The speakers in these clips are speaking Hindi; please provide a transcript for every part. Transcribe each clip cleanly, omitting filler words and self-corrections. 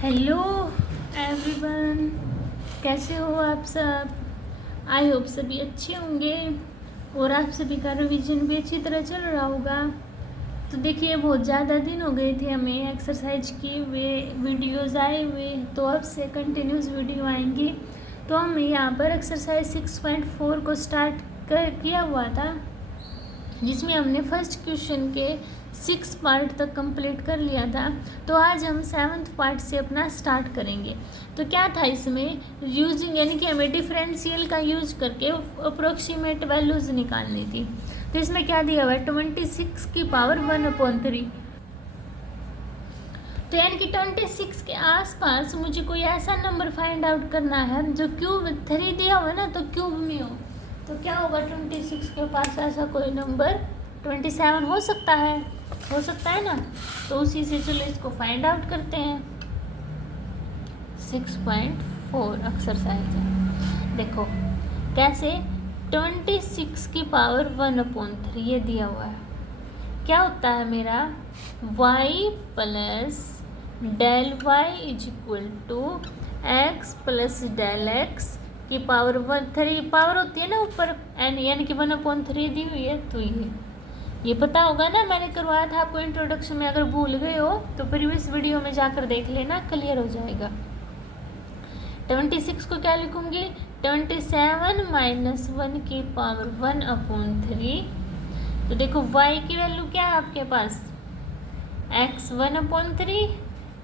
हेलो एवरीवन, कैसे हो आप सब। आई होप सभी अच्छे होंगे और आप सभी का रिवीजन भी अच्छी तरह चल रहा होगा। तो देखिए, बहुत ज़्यादा दिन हो गए थे हमें एक्सरसाइज की वे वीडियोस आए हुए, तो अब से कंटिन्यूस वीडियो आएंगी। तो हम यहाँ पर एक्सरसाइज 6.4 को स्टार्ट किया हुआ था, जिसमें हमने फर्स्ट क्वेश्चन के 6 पार्ट तक कंप्लीट कर लिया था। तो आज हम 7th पार्ट से अपना स्टार्ट करेंगे। तो क्या था इसमें, यूजिंग यानी कि हमें डिफरेंशियल का यूज करके अप्रोक्सीमेट वैल्यूज निकालनी थी। तो इसमें क्या दिया हुआ है, 26 की पावर 1/3। तो यानी कि 26 के आसपास मुझे कोई ऐसा नंबर फाइंड आउट करना है जो क्यूब 3 दिया हुआ है ना, तो क्यूब में हो। तो क्या होगा, 26 के पास ऐसा कोई नंबर 27 हो सकता है ना। तो उसी से चलो इसको फाइंड आउट करते हैं। 6.4 एक्सरसाइज है। देखो कैसे, 26 की पावर 1/3 ये दिया हुआ है। क्या होता है मेरा, y plus del y is equal to x plus del x की पावर 3 पावर होती है ना ऊपर एन, यानी कि 1/3 दी हुई है। तो ये पता होगा ना, मैंने करवाया था आपको इंट्रोडक्शन में। अगर भूल गए हो तो प्रीवियस वीडियो में जाकर देख लेना, क्लियर हो जाएगा। 26 को क्या लिखूंगी, 27 माइनस 1 की पावर 1/3। तो देखो y की वैल्यू क्या है आपके पास, x 1/3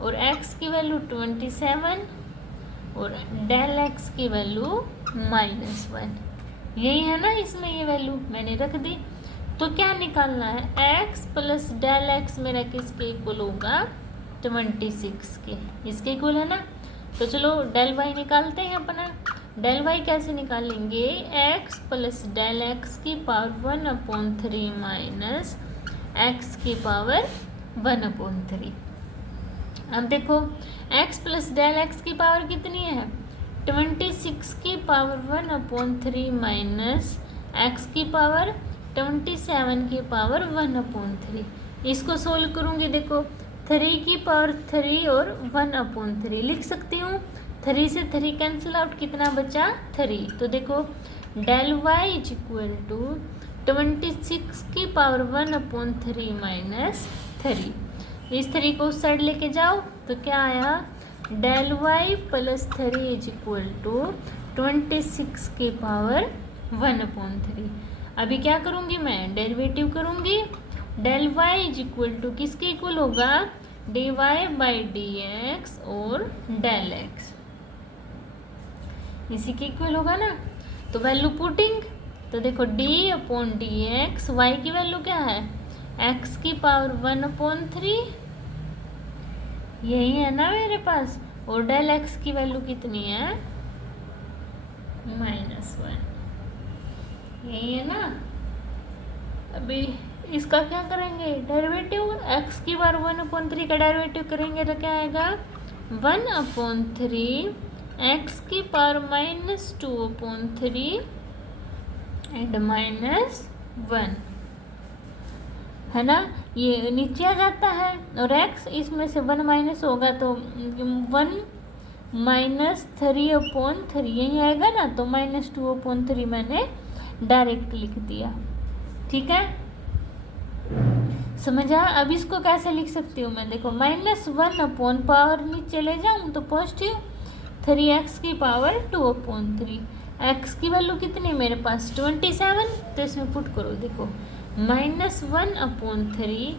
और x की वैल्यू 27 और डेल x की वैल्यू -1। यही है ना, इसमें ये वैल्यू मैंने रख दी। तो क्या निकालना है, x प्लस डेल x मेरा किसके इक्वल होगा, 26 के, इसके इक्वल है ना। तो चलो डेल y निकालते हैं अपना। डेल y कैसे निकालेंगे, x प्लस डेल x की पावर 1/3 माइनस x की पावर 1/3। अब देखो x प्लस डेल x की पावर कितनी है, 26 की पावर 1/3 माइनस x की पावर 27 की पावर 1/3। इसको सोल्व करूँगी, देखो 3 की पावर 3 और 1/3 लिख सकती हूँ। 3 से 3 कैंसिल आउट, कितना बचा 3। तो देखो del y is equal to 26 की पावर 1/3 माइनस 3। इस 3 को उस साइड लेके जाओ तो क्या आया, del y plus 3 is equal to 26 की पावर 1/3। अभी क्या करूँगी मैं, डेरिवेटिव करूँगी। Del y is equal to किसके इक्वल होगा, d y by d x और डेल एक्स, इसी के इक्वल होगा ना। तो वैल्यू पुटिंग, तो देखो d upon d x, y की वैल्यू क्या है, एक्स की पावर 1/3, यही है ना मेरे पास। और डेल एक्स की वैल्यू कितनी है, -1, यही है ना। अभी इसका क्या करेंगे, डेरिवेटिव। एक्स की बार 1/3 का डेरिवेटिव करेंगे तो क्या आएगा, 1/3 एक्स की पावर -2/3 एंड -1 है ना। ये नीचे आ जाता है और x इसमें से 1 माइनस होगा तो 1 -3/3 यही आएगा ना। तो -2/3 मैंने डायरेक्ट लिख दिया, ठीक है, समझा। अब इसको कैसे लिख सकती हूँ मैं, देखो -1 पावर नीचे ले जाऊँ तो पॉजिटिव 3x की पावर 2/3। x की वैल्यू कितनी मेरे पास 27, तो इसमें पुट करो। देखो -1/3,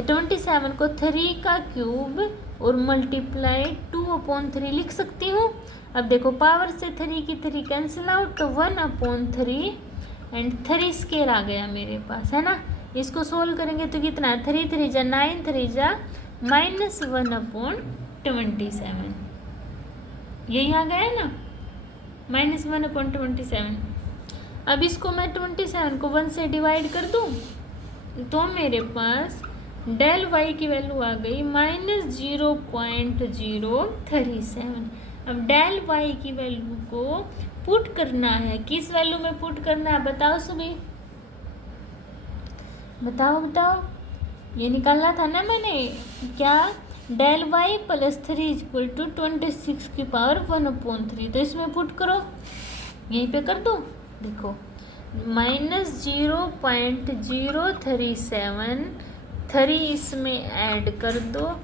27 को 3 का क्यूब और मल्टीप्लाई 2/3 लिख सकती हूँ। अब देखो पावर से 3 की 3 कैंसिल आउट, तो 1/3 एंड 3 स्केयर आ गया मेरे पास, है ना। इसको सोल्व करेंगे तो कितना है, 3 3 जा 9, 3 जा -1/27, यही आ गया है ना, -1/27। अब इसको मैं 27 को 1 से डिवाइड कर दूँ तो मेरे पास डेल वाई की वैल्यू आ गई -0.037। अब डेल वाई की वैल्यू को पुट करना है, किस वैल्यू में पुट करना है बताओ सभी, बताओ। ये निकालना था ना मैंने, क्या del y plus 3 equal to 26 की पावर 1/3। तो इसमें पुट करो, यहीं पे कर दो। देखो -0.037 3 इसमें ऐड कर दो।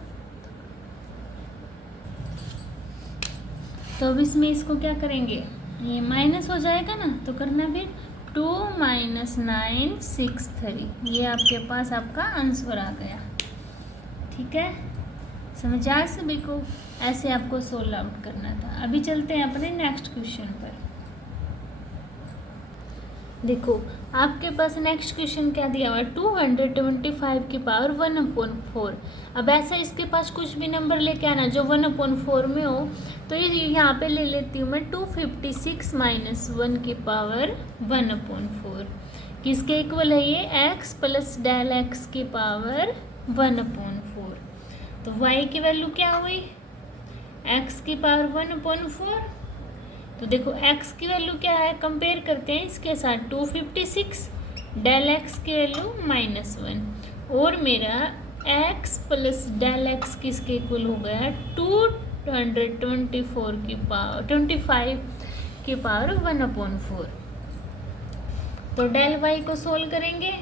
तो अब इसमें इसको क्या करेंगे, ये माइनस हो जाएगा ना, तो करना फिर 2 - 963। ये आपके पास आपका आंसर आ गया। ठीक है, समझ आया सभी को? ऐसे आपको सोल्व आउट करना था। अभी चलते हैं अपने नेक्स्ट क्वेश्चन पर। देखो आपके पास नेक्स्ट क्वेश्चन क्या दिया हुआ है, 225 की पावर 1/4। अब ऐसा इसके पास कुछ भी नंबर लेके आना जो 1/4 में हो। तो ये यहाँ पे ले लेती हूँ मैं 256 - 1 की पावर 1/4। किसके इक्वल है ये, x प्लस डेल x की पावर 1/4। तो y की वैल्यू क्या हुई, x की पावर 1/4। तो देखो x की वैल्यू क्या है, कंपेयर करते हैं इसके साथ, 256 डेल x की वैल्यू -1, और मेरा x प्लस डेल x किसके इक्वल हो गया, 224 की पावर 25 की पावर 1/4। तो डेल y को सोल्व करेंगे,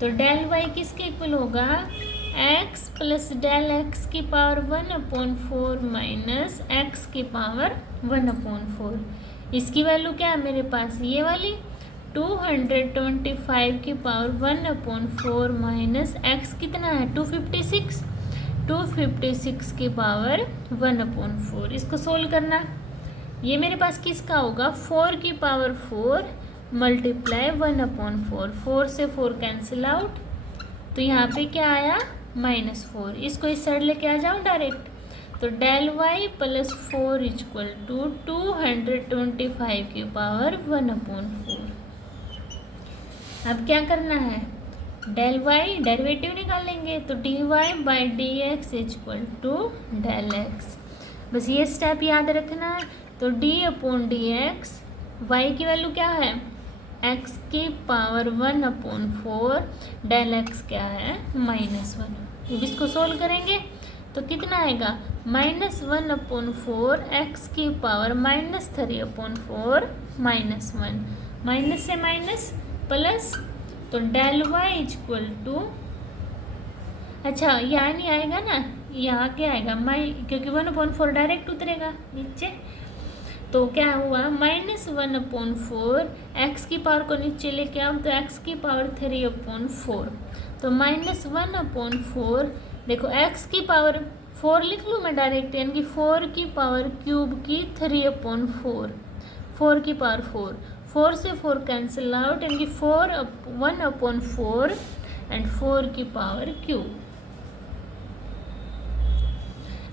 तो डेल y किसके इक्वल होगा, x प्लस डेल x की पावर 1/4 माइनस x की पावर 1/4। इसकी वैल्यू क्या है मेरे पास, ये वाली 225 की पावर 1/4 माइनस x कितना है, 256 की पावर 1/4। इसको सोल्व करना, ये मेरे पास किसका होगा, 4 की पावर 4 मल्टीप्लाई 1/4। 4 से 4 कैंसिल आउट, तो यहाँ पे क्या आया, -4। इसको इस साइड लेके आ जाऊँ डायरेक्ट। तो del y plus 4 equal to 225 की पावर 1/4। अब क्या करना है, डेल वाई डेरिवेटिव निकालेंगे, तो dy by d x equal to del x. बस ये स्टेप याद रखना है। तो d/dx, y की वैल्यू क्या है, x की पावर 1/4, डेल x क्या है, -1। अब इसको सोल्व करेंगे तो कितना आएगा, -1/4 x की पावर -3/4 -1, माइनस से माइनस प्लस, तो डेल y इक्वल टू, अच्छा यहाँ नहीं आएगा ना, यहाँ क्या आएगा, क्योंकि 1/4 डायरेक्ट उतरेगा नीचे। तो क्या हुआ, -1/4, x की पावर को नीचे लेके आओ तो x की पावर 3/4। तो -1/4, देखो x की पावर 4 लिख लूँ मैं डायरेक्ट, यानी कि 4 की पावर क्यूब की 3/4, 4 की पावर 4 से 4 कैंसिल आउट, यानी कि 1/4 एंड 4 की पावर क्यूब।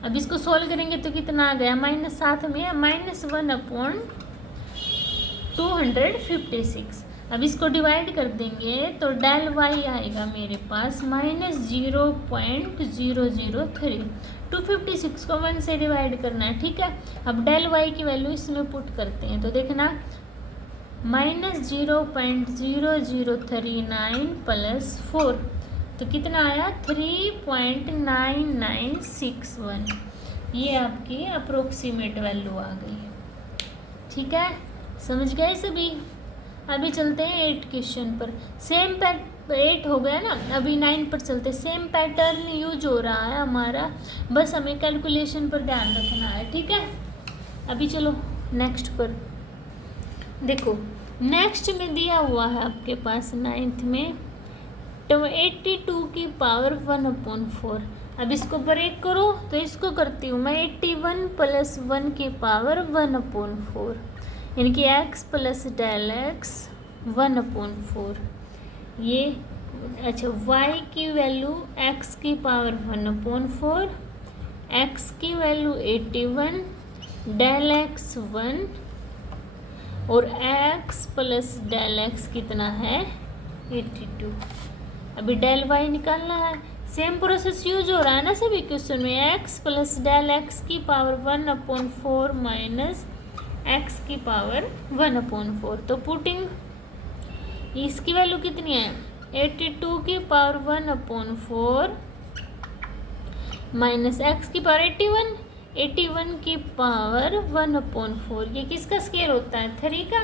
अब इसको सोल्व करेंगे तो कितना आ गया, -7 में -1/256। अब इसको डिवाइड कर देंगे तो डेल वाई आएगा मेरे पास -0.003। 256 को 1 से डिवाइड करना है, ठीक है। अब डेल वाई की वैल्यू इसमें पुट करते हैं, तो देखना -0.0039 प्लस 4, तो कितना आया, 3.9961। ये आपकी अप्रोक्सीमेट वैल्यू आ गई। ठीक है, समझ गए सभी। अभी चलते हैं 8 क्वेश्चन पर। सेम 8 हो गया ना, अभी 9 पर चलते। सेम पैटर्न यूज हो रहा है हमारा, बस हमें कैलकुलेशन पर ध्यान रखना है, ठीक है। अभी चलो नेक्स्ट पर। देखो नेक्स्ट में दिया हुआ है आपके पास 9th में, तो 82 की पावर 1/4। अब इसको ब्रेक करो, तो इसको करती हूँ मैं 81 प्लस 1 की पावर 1/4, यानी कि x प्लस डेल x 1/4। ये अच्छा, y की वैल्यू x की पावर 1/4, x की वैल्यू 81, डेल x 1, और x प्लस डेल x कितना है, 82। अभी डेल y निकालना है। सेम प्रोसेस यूज हो रहा है ना सभी क्वेश्चन में, x प्लस डेल x की पावर 1/4 माइनस x की पावर 1/4। तो पुटिंग इसकी वैल्यू कितनी है, 82 की पावर 1/4 माइनस एक्स की पावर 81, 81 की पावर 1/4, ये किसका स्केयर होता है? 3 का।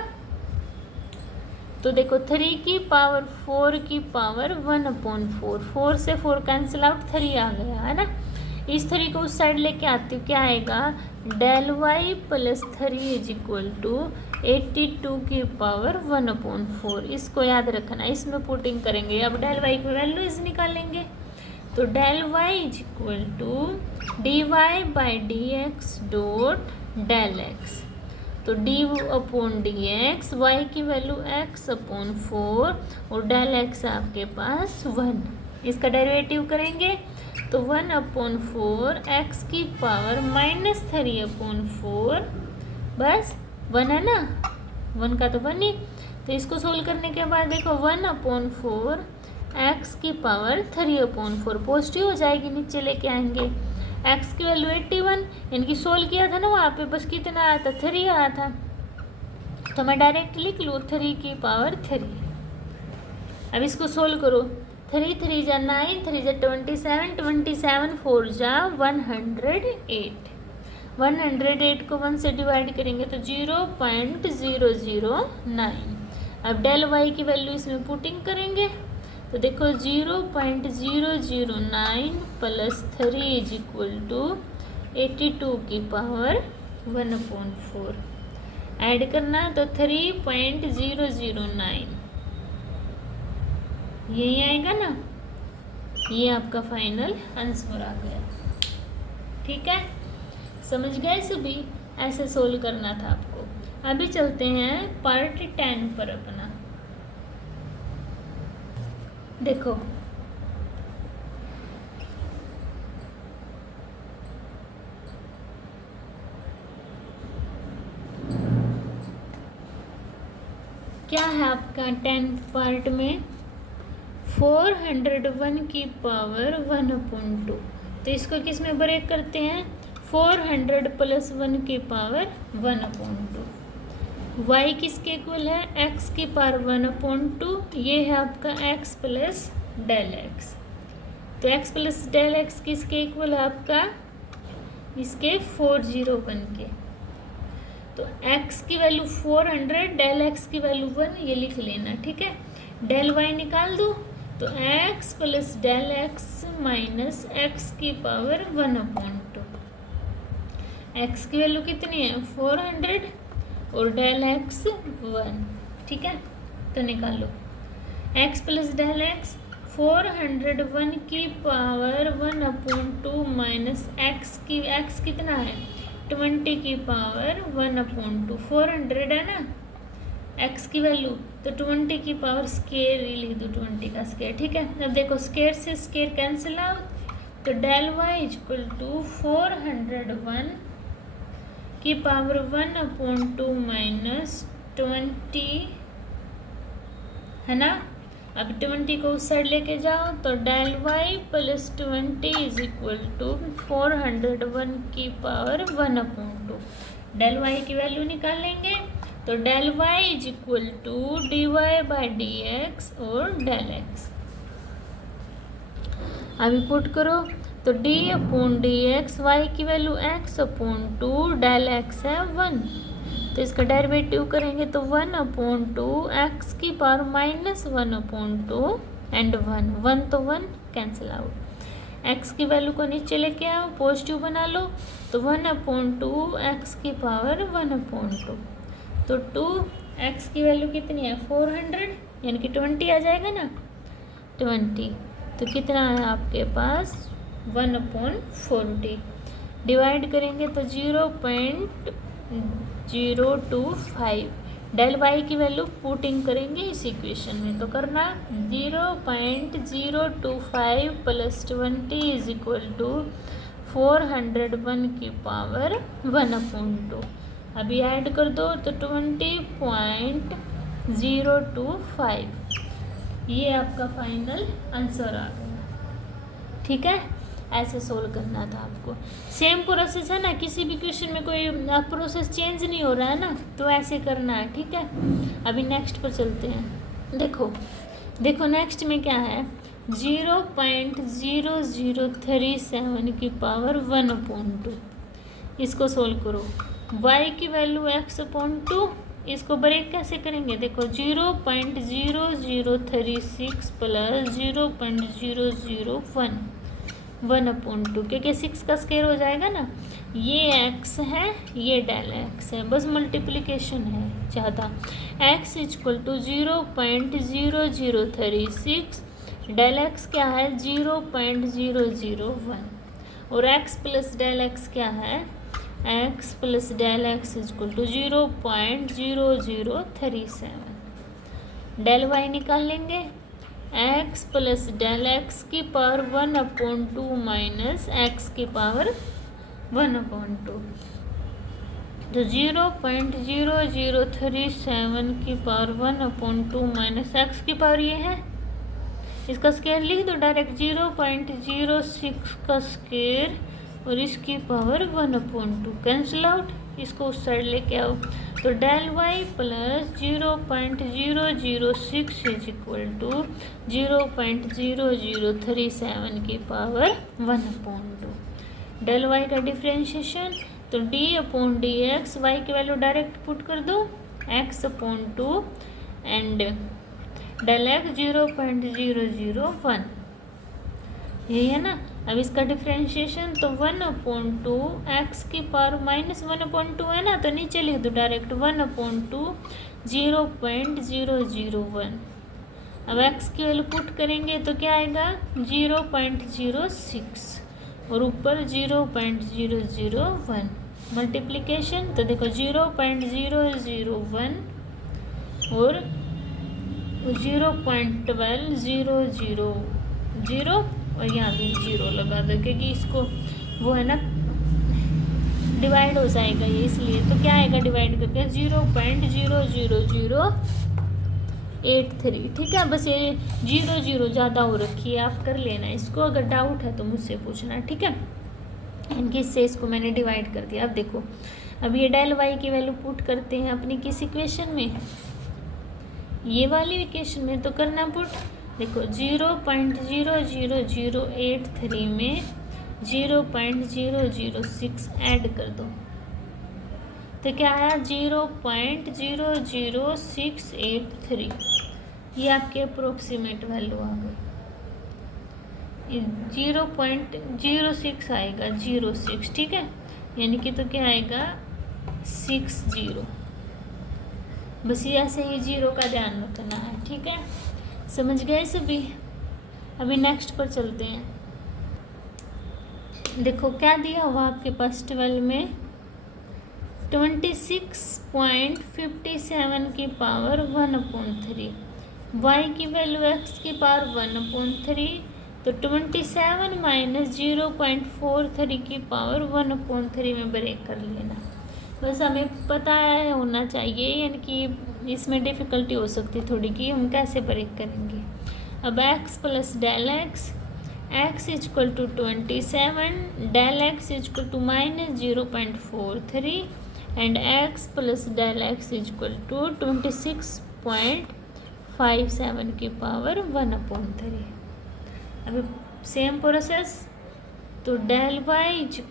तो देखो 3 की पावर 4 की पावर 1/4, 4 से 4 कैंसिल आउट, 3 आ गया है ना। इस 3 को उस साइड लेके आती हूँ, क्या आएगा? Del y plus 3 is equal to 82 की पावर 1/4। इसको याद रखना, इसमें पुटिंग करेंगे। अब डेल वाई की वैल्यूज निकालेंगे, तो del y is equal to d y by d x dot del x. तो d upon d x, y की वैल्यू x/4 और डेल एक्स आपके पास 1। इसका डेरिवेटिव करेंगे तो 1/4 एक्स की पावर -3/4, बस 1 है ना, 1 का तो 1 ही। तो इसको सोल्व करने के बाद देखो 1/4 एक्स की पावर 3/4 पॉजिटिव हो जाएगी, नीचे लेके आएंगे। एक्स की वैल्यू 81, इनकी सोल्व किया था ना वहाँ पे, बस कितना आया था? 3 आया था। तो मैं डायरेक्ट लिख लूँ 3 की पावर 3। अब इसको सोल्व करो, 3 3 जा 9, 3 जा 27, 27 4 जा 108। 108 को 1 से डिवाइड करेंगे तो 0.009। अब डेल वाई की वैल्यू इसमें पुटिंग करेंगे, तो देखो 0.009 प्लस 3 इज इक्वल टू 82 की पावर 1/4। ऐड करना तो 3.009 यही आएगा ना। ये आपका फाइनल आंसर आ गया। ठीक है, समझ गए सभी? ऐसे सोल्व करना था आपको। अभी चलते हैं पार्ट 10 पर अपना। देखो क्या है आपका 10 पार्ट में? 401 की पावर 1/2। तो इसको किस में ब्रेक करते हैं? 400 प्लस 1 की पावर 1/2। y किसके इक्वल है? x की पावर 1/2। ये है आपका x प्लस डेल एक्स। तो x प्लस डेल एक्स किसके इक्वल है आपका? इसके 401 के। तो x की वैल्यू 400, डेल x की वैल्यू 1, ये लिख लेना। ठीक है, डेल y निकाल दो तो x plus del x minus x की पावर 1/2। x की वैल्यू कितनी है? 400 और डेल एक्स 1। ठीक है, तो निकालो x प्लस डेल एक्स 401 की पावर 1/2 माइनस x कितना है? 20 की पावर 1/2। 400 है ना x की वैल्यू, तो 20 की पावर स्केयर ही लिख दो, 20 का स्केयर। ठीक है, अब देखो स्केयर से स्केयर कैंसिल आउट, तो डेल वाई इक्वल टू 401 की पावर 1/2 माइनस 20 है ना। अब 20 को उस साइड लेके जाओ तो del y plus 20 is equal to 401 की पावर 1/2। डेल वाई की वैल्यू निकालेंगे तो del y is equal to d y by d x और डेल एक्स। अभी पुट करो तो d upon d x, y की वैल्यू x/2, डेल एक्स है 1, तो इसका डेरिवेटिव करेंगे तो 1/2 x की पावर -1/2 एंड 1 तो 1 कैंसिल आउट। x की वैल्यू को नीचे लेके आओ, पॉजिटिव बना लो, तो 1/2 x की पावर 1/2। तो 2x की वैल्यू कितनी है? 400, यानी कि 20 आ जाएगा ना, 20। तो कितना है आपके पास? 1/40। डिवाइड करेंगे तो 0.025। डेल वाई की वैल्यू पुटिंग करेंगे इस इक्वेशन में, तो करना 0.025 प्लस 20 इज इक्वल टू 401 की पावर 1/2। अभी ऐड कर दो तो 20.025। ये आपका फाइनल आंसर आ गया। ठीक है, ऐसे सोल्व करना था आपको। सेम प्रोसेस है ना, किसी भी क्वेश्चन में कोई प्रोसेस चेंज नहीं हो रहा है ना, तो ऐसे करना है। ठीक है, अभी नेक्स्ट पर चलते हैं। देखो नेक्स्ट में क्या है? 0.0037 की पावर 1/2। इसको सोल्व करो। y की वैल्यू x/2, इसको ब्रेक कैसे करेंगे? देखो 0.0036 प्लस 0.001 1/2, क्योंकि 6 का स्क्वायर हो जाएगा ना। ये x है, ये डेल x है, बस मल्टीप्लिकेशन है ज़्यादा। x = 0.0036, डेल x क्या है? 0.001, और x प्लस डेल x क्या है? x plus del x = 0.0037। Del y निकाल लेंगे, x प्लस डेल x की पावर 1/2 माइनस x की पावर 1/2, तो 0.0037 की पावर 1/2 माइनस x की पावर ये है। इसका स्क्वायर लिख दो डायरेक्ट, 0.06 का स्क्वायर और इसकी पावर 1/2, कैंसिल आउट। इसको उस साइड लेके आओ, तो डेल वाई प्लस 0.006 = 0.0037 की पावर 1/2। डेल वाई का डिफ्रेंशिएशन, तो d/dx, वाई की वैल्यू डायरेक्ट पुट कर दो, x/2 एंड डेल x 0.001, यही है ना। अब इसका डिफ्रेंशिएशन, तो 1/2 x की पावर माइनस 1/2 है ना, तो नीचे लिख दो डायरेक्ट 1/2 0.001। अब x की वैल्यू पुट करेंगे तो क्या आएगा? 0.06 और ऊपर 0.001 मल्टीप्लिकेशन, तो देखो 0.001 और 0.12000 और यहाँ भी 0 लगा दो, क्योंकि इसको वो है ना डिवाइड हो जाएगा ये, इसलिए। तो क्या आएगा डिवाइड करके? 0.00083। ठीक है, बस ये 0 ज़्यादा हो रखी है, आप कर लेना इसको, अगर डाउट है तो मुझसे पूछना। ठीक है, इनकी इससे इसको मैंने डिवाइड कर दिया। अब देखो, अब ये डेल वाई की वैल्यू पुट करते हैं अपनी किस इक्वेशन में? ये वाली इक्वेशन में तो करना पुट। देखो 0.00083 में 0.006 ऐड कर दो, तो क्या आया? 0.00683। ये आपके अप्रोक्सीमेट वैल्यू आ गई। 0.06 आएगा, 06। ठीक है, यानी कि तो क्या आएगा? 60। बस ये ऐसे ही 0 का ध्यान रखना है। ठीक है, समझ गए सभी? अभी नेक्स्ट पर चलते हैं। देखो क्या दिया हुआ आपके पास 12 में, 26.57 की पावर 1/3, y की वैल्यू x की पावर 1/3, तो 27 माइनस 0.43 की पावर 1/3 में ब्रेक कर लेना। बस हमें पता है होना चाहिए, यानी कि इसमें डिफ़िकल्टी हो सकती है थोड़ी कि हम कैसे ब्रेक करेंगे। अब x plus del x, x = 27, del x = minus 0.43 and x plus del x = 26.57 की पावर 1/3। अभी सेम प्रोसेस, तो del y =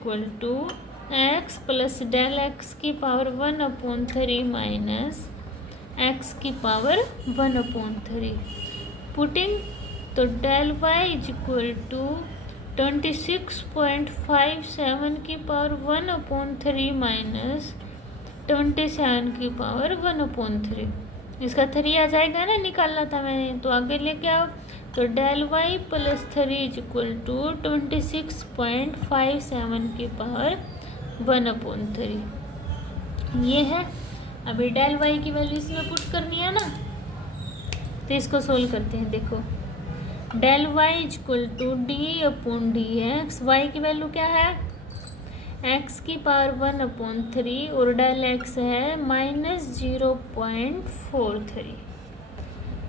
x plus del x की पावर 1/3 माइनस x की पावर 1/3 पुटिंग, तो डेल y = 26.57 की पावर 1/3 माइनस 27 की पावर 1/3। इसका 3 आ जाएगा ना, निकालना था मैंने, तो आगे लेके आओ। तो डेल y प्लस 3 = 26.57 की पावर 1/3, ये है। अभी डेल y की वैल्यू इसमें पुट करनी है ना, तो इसको सोल्व करते हैं। देखो डेल y = d/dx, y की वैल्यू क्या है? x की पावर 1/3 और डेल x है माइनस 0.43।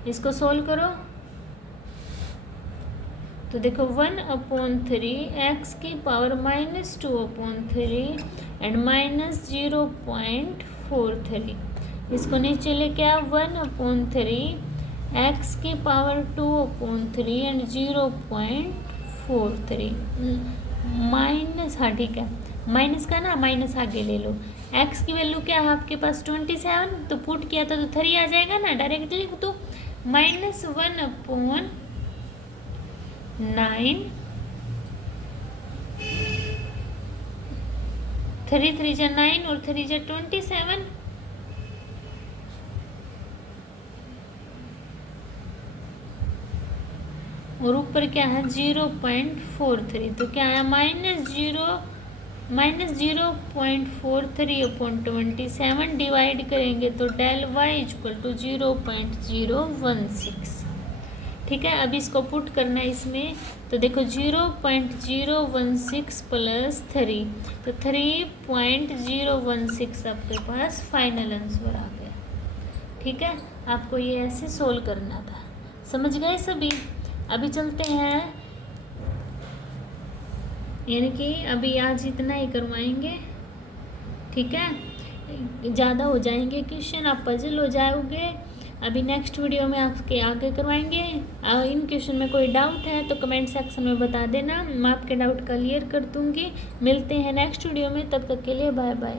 इसको सोल्व करो, तो देखो 1/3 x की पावर माइनस 2/3 एंड माइनस 0.43। इसको नीचे लेके आओ, 1/3 एक्स की पावर 2/3 एंड 0.43 माइनस, हाँ ठीक है, माइनस का ना माइनस आगे ले लो। एक्स की वैल्यू क्या है आपके पास 27, तो पुट किया था तो 3 आ जाएगा ना, डायरेक्टली लिख दो। -1/9 3 3 जा 9 और 3 जा 27, और ऊपर क्या है 0.43, तो क्या है -0.43/27 डिवाइड करेंगे तो डेल वाई इक्वल टू 0.016। ठीक है, अब इसको पुट करना है इसमें, तो देखो 0.016 + 3, तो 3.016 आपके पास फाइनल आंसर आ गया। ठीक है, आपको ये ऐसे सोल्व करना था। समझ गए सभी? अभी चलते हैं, यानी कि अभी आज इतना ही करवाएंगे। ठीक है, ज़्यादा हो जाएंगे क्वेश्चन, आप पजल हो जाओगे। अभी नेक्स्ट वीडियो में आपके आगे करवाएंगे। इन क्वेश्चन में कोई डाउट है तो कमेंट सेक्शन में बता देना, मैं आपके डाउट क्लियर कर दूंगी। मिलते हैं नेक्स्ट वीडियो में, तब तक के लिए बाय बाय।